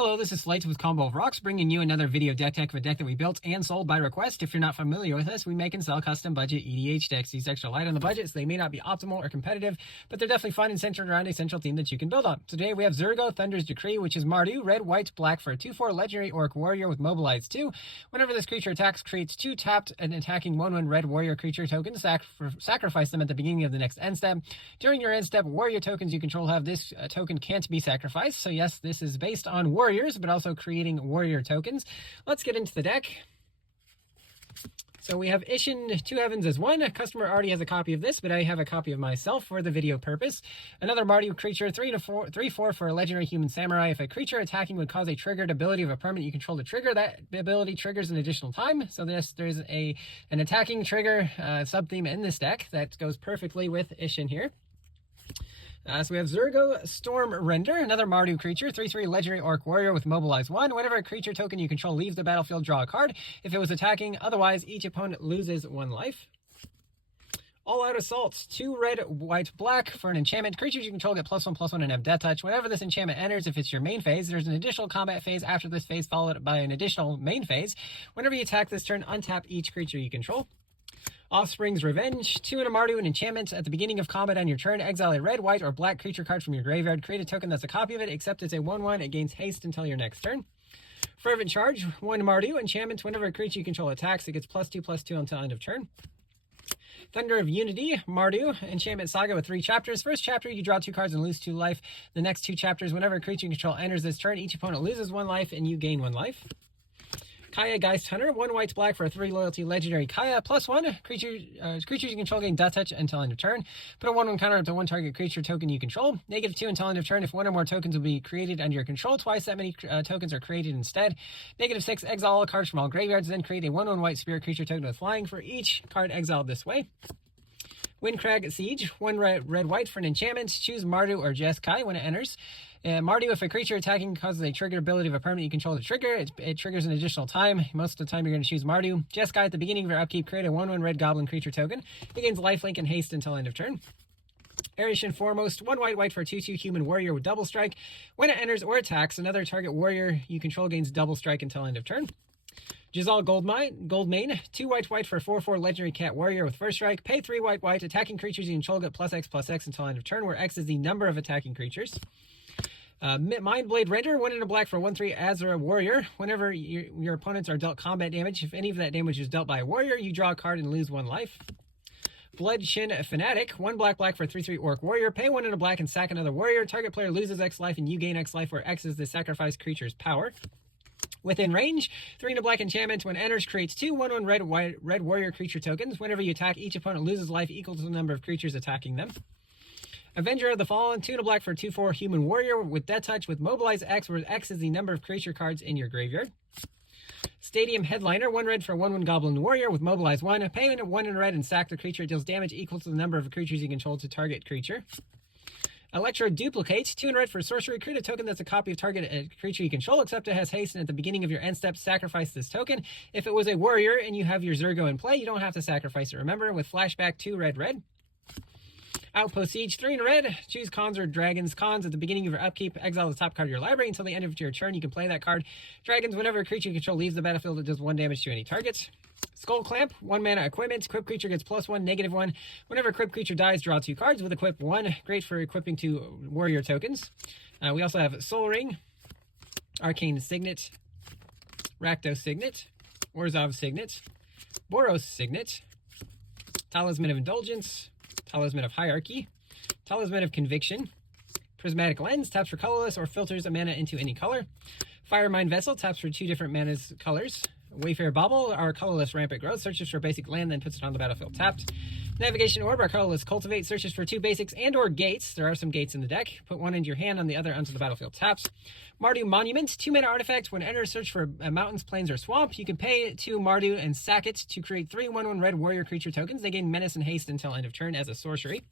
Hello, this is Slights with Combo of Rocks, bringing you another video deck tech of a deck that we built and sold by request. If you're not familiar with us, we make and sell custom budget EDH decks. These decks are light on the budget, so they may not be optimal or competitive, but they're definitely fun and centered around a central theme that you can build on. Today we have Zurgo, Thunder's Decree, which is Mardu, red, white, black for a 2/4 legendary orc warrior with Mobilize 2. Whenever this creature attacks, creates 2 tapped and attacking 1/1 red warrior creature tokens. Sacrifice them at the beginning of the next end step. During your end step, warrior tokens you control have this token can't be sacrificed. So yes, this is based on warriors, but also creating warrior tokens. Let's get into the deck. So we have Ishin, 2 Heavens as 1. A customer already has a copy of this, but I have a copy of myself for the video purpose. Another Mardu creature, 3/4 for a legendary human samurai. If a creature attacking would cause a triggered ability of a permanent you control to trigger, that ability triggers an additional time. So there's an attacking trigger sub-theme in this deck that goes perfectly with Ishin here. So we have Zurgo, Storm Render, another Mardu creature, 3/3 legendary orc warrior with Mobilize 1. Whenever a creature token you control leaves the battlefield, draw a card. If it was attacking, otherwise each opponent loses 1 life. All Out Assault, 2 red, white, black for an enchantment. Creatures you control get +1/+1 and have Death Touch. Whenever this enchantment enters, if it's your main phase, there's an additional combat phase after this phase, followed by an additional main phase. Whenever you attack this turn, untap each creature you control. Offspring's Revenge, 2 in a Mardu, an enchantment. At the beginning of combat on your turn, exile a red, white, or black creature card from your graveyard. Create a token that's a copy of it, except it's a 1/1. It gains haste until your next turn. Fervent Charge, 1 Mardu, enchantment. Whenever a creature you control attacks, it gets +2/+2 until end of turn. Thunder of Unity, Mardu, enchantment saga with 3 chapters. First chapter, you draw 2 cards and lose 2 life. The next 2 chapters, whenever a creature you control enters this turn, each opponent loses 1 life and you gain 1 life. Kaya Geist Hunter, 1 white black for a 3 loyalty legendary Kaya, +1. Creatures you control gain Death Touch until end of turn. Put a 1/1 counter up to 1 target creature token you control. -2 until end of turn if 1 or more tokens will be created under your control. Twice that many tokens are created instead. -6, exile all cards from all graveyards, then create a 1/1 white spirit creature token with flying for each card exiled this way. Windcrag Siege, 1 red, white for an enchantment. Choose Mardu or Jeskai when it enters. Mardu, if a creature attacking causes a triggered ability of a permanent you control to trigger, it triggers an additional time. Most of the time you're going to choose Mardu. Jeskai, at the beginning of your upkeep, create a 1/1 red goblin creature token. It gains lifelink and haste until end of turn. Aeration Foremost, 1 white for a 2/2 human warrior with double strike. When it enters or attacks, another target warrior you control gains double strike until end of turn. Giselle Goldmane, 2 white for a 4/4 legendary cat warrior with first strike. Pay 3 white, attacking creatures you control get +X/+X until end of turn, where X is the number of attacking creatures. Mindblade Render, 1 in a black for a 1/3 Azura warrior. Whenever your opponents are dealt combat damage, if any of that damage is dealt by a warrior, you draw a card and lose 1 life. Bloodshin Fanatic, 1 black for a 3/3 orc warrior. Pay 1 in a black and sack another warrior. Target player loses X life and you gain X life, where X is the sacrificed creature's power. Within range, 3 in a black enchantment. When enters, creates 2 1/1 red warrior creature tokens. Whenever you attack, each opponent loses life equal to the number of creatures attacking them. Avenger of the Fallen, 2 in a black for a 2/4 human warrior with Death Touch with Mobilize X, where X is the number of creature cards in your graveyard. Stadium Headliner, 1 red for a 1/1 goblin warrior with Mobilize 1. Pay 1 in red and sack the creature. It deals damage equal to the number of creatures you control to target creature. Electro Duplicate, 2 in red for sorcery. Create a token that's a copy of target creature you control, except it has haste, and at the beginning of your end step, sacrifice this token. If it was a warrior and you have your Zurgo in play, you don't have to sacrifice it. Remember, with flashback, 2 red. Outpost Siege, 3 in red. Choose Cons or Dragons. Cons, at the beginning of your upkeep, exile the top card of your library. Until the end of your turn, you can play that card. Dragons, whenever a creature you control leaves the battlefield, it does 1 damage to any targets. Skull Clamp, 1 mana equipment. Equip creature gets +1, -1. Whenever equipped creature dies, draw 2 cards with equip 1. Great for equipping 2 warrior tokens. We also have Soul Ring, Arcane Signet, Rakdos Signet, Orzhov Signet, Boros Signet, Talisman of Indulgence, Talisman of Hierarchy, Talisman of Conviction, Prismatic Lens, taps for colorless or filters a mana into any color. Firemind Vessel, taps for 2 different mana's colors. Wayfarer Bauble, our colorless rampant growth, searches for basic land, then puts it on the battlefield tapped. Navigation Orb, our colorless cultivate, searches for 2 basics and or gates. There are some gates in the deck. Put 1 into your hand, on the other onto the battlefield taps. Mardu Monument, 2 mana artifact. When enters, search for mountains, plains, or swamp. You can pay 2 Mardu and sack it to create 3 1/1 red warrior creature tokens. They gain menace and haste until end of turn as a sorcery.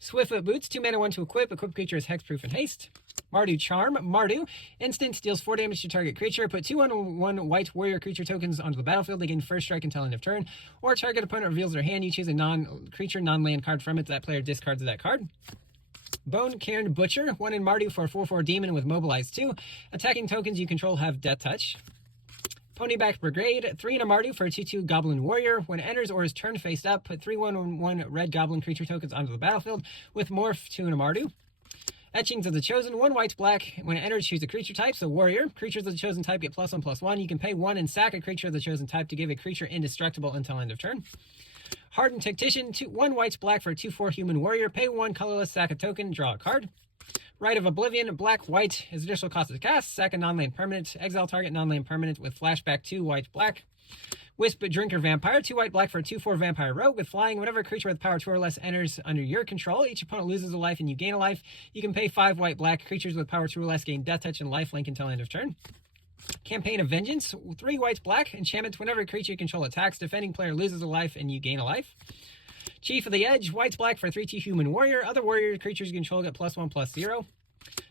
Swiftfoot Boots, 2 mana, 1 to equip. Equip creature is hexproof and haste. Mardu Charm, Mardu, instant, deals 4 damage to target creature. Put 2 1/1 white warrior creature tokens onto the battlefield. They gain first strike until end of turn. Or target opponent reveals their hand. You choose a non-creature, non-land card from it. That player discards that card. Bone Cairn Butcher, 1 in Mardu for a 4/4 demon with Mobilize 2. Attacking tokens you control have Death Touch. Ponyback Brigade, 3 in a Mardu for a 2/2 Goblin Warrior. When it enters or is turned face up, put 3/1/1 red Goblin creature tokens onto the battlefield with Morph, 2 in a Mardu. Etchings of the Chosen, 1 white/black. When it enters, choose a creature type, so Warrior. Creatures of the Chosen type get +1/+1. You can pay 1 and sack a creature of the Chosen type to give a creature indestructible until end of turn. Hardened Tactician, 1 white/black for a 2/4 Human Warrior. Pay 1 colorless, sack a token, draw a card. Rite of Oblivion, black/white is additional cost of the cast. Sack a non-land permanent. Exile target non-land permanent with flashback 2 white/black. Wisp Drinker Vampire, 2 white/black for a 2/4 Vampire Rogue with flying. Whenever a creature with power 2 or less enters under your control, each opponent loses a life and you gain a life. You can pay 5 white/black. Creatures with power 2 or less gain Death Touch and lifelink until end of turn. Campaign of Vengeance, 3 white/black. Enchantment, whenever a creature you control attacks, defending player loses a life and you gain a life. Chief of the Edge, white/black for a 3/2 Human Warrior. Other warrior creatures you control get +1/+0.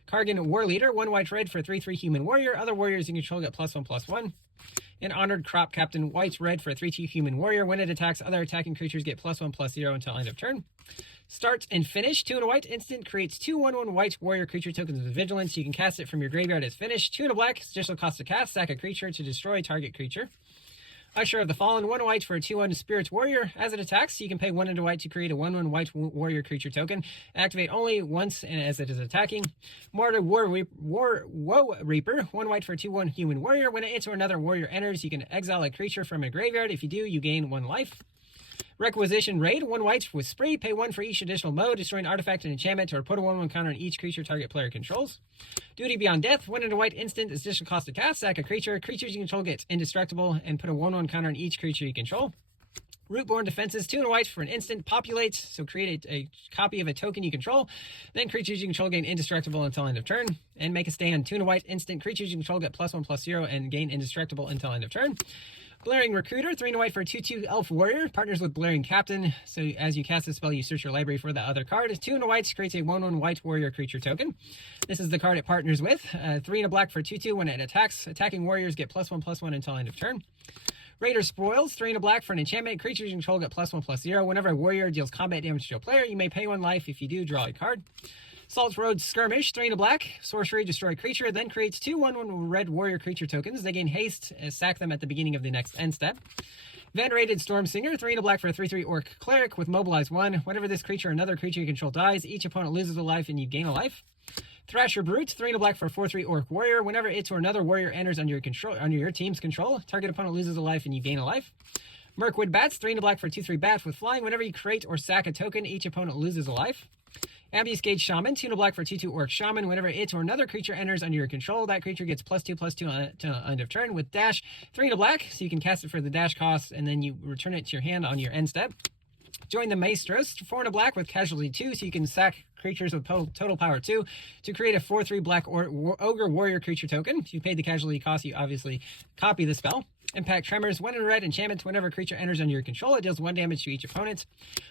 Kargan War Leader, 1 white/red for a 3/3 Human Warrior. Other warriors you control get +1/+1. And Honored Crop Captain, white/red for a 3/2 Human Warrior. When it attacks, other attacking creatures get +1/+0 until end of turn. Start and Finish, 2 and a white instant, creates 2/1/1 white warrior creature tokens with Vigilance. You can cast it from your graveyard as finished. 2 and a black, additional cost to cast, sack a creature to destroy target creature. Usher of the Fallen, 1 white for a 2/1 Spirit Warrior. As it attacks, you can pay 1 and a white to create a 1/1 white warrior creature token. Activate only once as it is attacking. Mardu Woe Reaper, 1 white for a 2/1 Human Warrior. When it or another warrior enters, you can exile a creature from a graveyard. If you do, you gain 1 life. Requisition Raid, 1 white with Spree. Pay 1 for each additional mode. Destroy an artifact and enchantment or put a 1/1 counter on each creature target player controls. Duty Beyond Death, 1 and a white instant, additional cost to cast. Sack a creature. Creatures you control get indestructible and put a 1/1 counter on each creature you control. Rootborn Defenses, 2 and a white for an instant, populate, so create a copy of a token you control. Then creatures you control gain indestructible until end of turn. And Make a Stand, 2 and a white instant, creatures you control get +1/+0 and gain indestructible until end of turn. Blaring Recruiter, 3 and a white for a 2/2 Elf Warrior, partners with Blaring Captain, so as you cast a spell, you search your library for the other card. 2 and a white creates a 1/1 white warrior creature token. This is the card it partners with. 3 and a black for a 2/2 when it attacks. Attacking warriors get +1/+1 until end of turn. Raider Spoils, 3 and a black for an enchantment. Creatures you control get +1/+0. Whenever a warrior deals combat damage to a player, you may pay 1 life. If you do, draw a card. Salt Road Skirmish, 3 and a black. Sorcery, destroy creature, then creates 2/1/1 red warrior creature tokens. They gain haste, sack them at the beginning of the next end step. Venerated Storm Singer, 3 and a black for a 3/3 Orc Cleric with Mobilize 1. Whenever this creature or another creature you control dies, each opponent loses a life and you gain a life. Thrasher Brute, 3 and a black for a 4/3 Orc Warrior. Whenever it or another warrior enters under your team's control, target opponent loses a life and you gain a life. Mirkwood Bats, 3 and a black for a 2/3 Bat with flying. Whenever you create or sack a token, each opponent loses a life. Ambuscade Shaman, 2 and a black for a 2/2 Orc Shaman. Whenever it or another creature enters under your control, that creature gets +2/+2 to end of turn with dash. 3 and a black, so you can cast it for the dash cost, and then you return it to your hand on your end step. Join the Maestros, 4 and a black with casualty 2, so you can sack creatures with total power 2 to create a 4/3 black ogre warrior creature token. If you paid the casualty cost, you obviously copy the spell. Impact Tremors, 1 in a red enchantment. Whenever a creature enters under your control, it deals 1 damage to each opponent.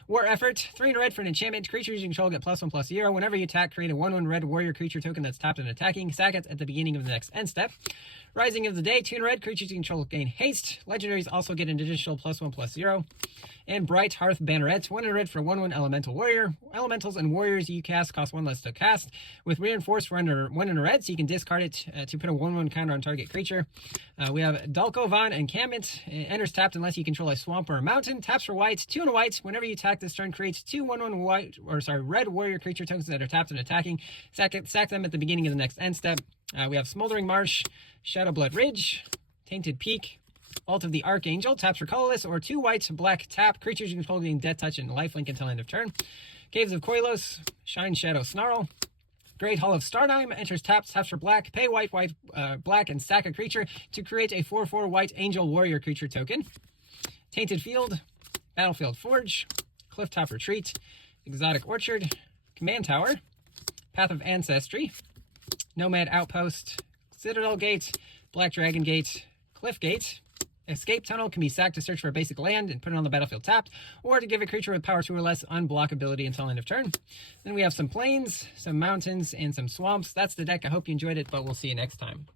War Effort, 3 in a red for an enchantment. Creatures you control get +1/+0. Whenever you attack, create a 1/1 red warrior creature token that's tapped and attacking. Sack it at the beginning of the next end step. Rising of the Day, 2 in red. Creatures you control gain haste. Legendaries also get an additional +1/+0. And Bright Hearth Banneret, 1 in red for 1/1 elemental warrior. Elementals and warriors you cast cost 1 less to cast. With Reinforced for 1 in a red, so you can discard it to put a 1/1 counter on target creature. We have Dalkovan Encampment. It enters tapped unless you control a swamp or a mountain. Taps for white, 2 and a white. Whenever you attack this turn, creates 2/1/1 red warrior creature tokens that are tapped and attacking. Sack them at the beginning of the next end step. We have Smoldering Marsh, Shadowblood Ridge, Tainted Peak, Vault of the Archangel, taps for colorless, or 2 white, black tap. Creatures you control gain Death Touch and lifelink until end of turn. Caves of Koilos, Shine Shadow Snarl. Great Hall of Stardime, enters taps for black. Pay white, black, and sack a creature to create a 4/4 white angel warrior creature token. Tainted Field, Battlefield Forge, Clifftop Retreat, Exotic Orchard, Command Tower, Path of Ancestry, Nomad Outpost, Citadel Gate, Black Dragon Gate, Cliff Gate. Escape Tunnel can be sacked to search for a basic land and put it on the battlefield tapped, or to give a creature with power 2 or less unblockability until end of turn. Then we have some plains, some mountains, and some swamps. That's the deck. I hope you enjoyed it, but we'll see you next time.